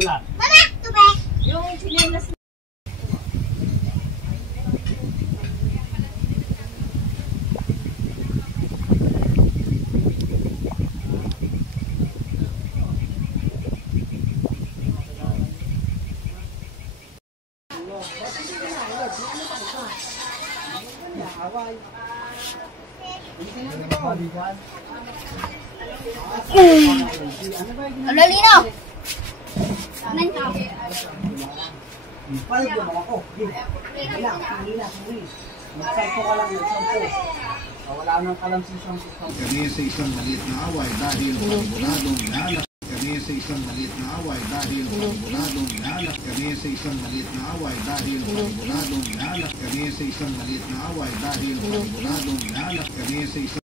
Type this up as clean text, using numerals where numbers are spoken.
Sulat. Mama, tubig! Yung chinelas na. Ano, Lino? Nanta. Palit yung mga ko. Hila. Magsampo ka lang, magsampo. Wala nang kalamsisang sistem. Kami sa isang maliit na away dahil paniguradong lalak. Kami sa isang maliit na away dahil paniguradong lalak. Kami sa isang maliit na away dahil paniguradong lalak. Kami sa isang maliit na away dahil paniguradong lalak. Kami sa isang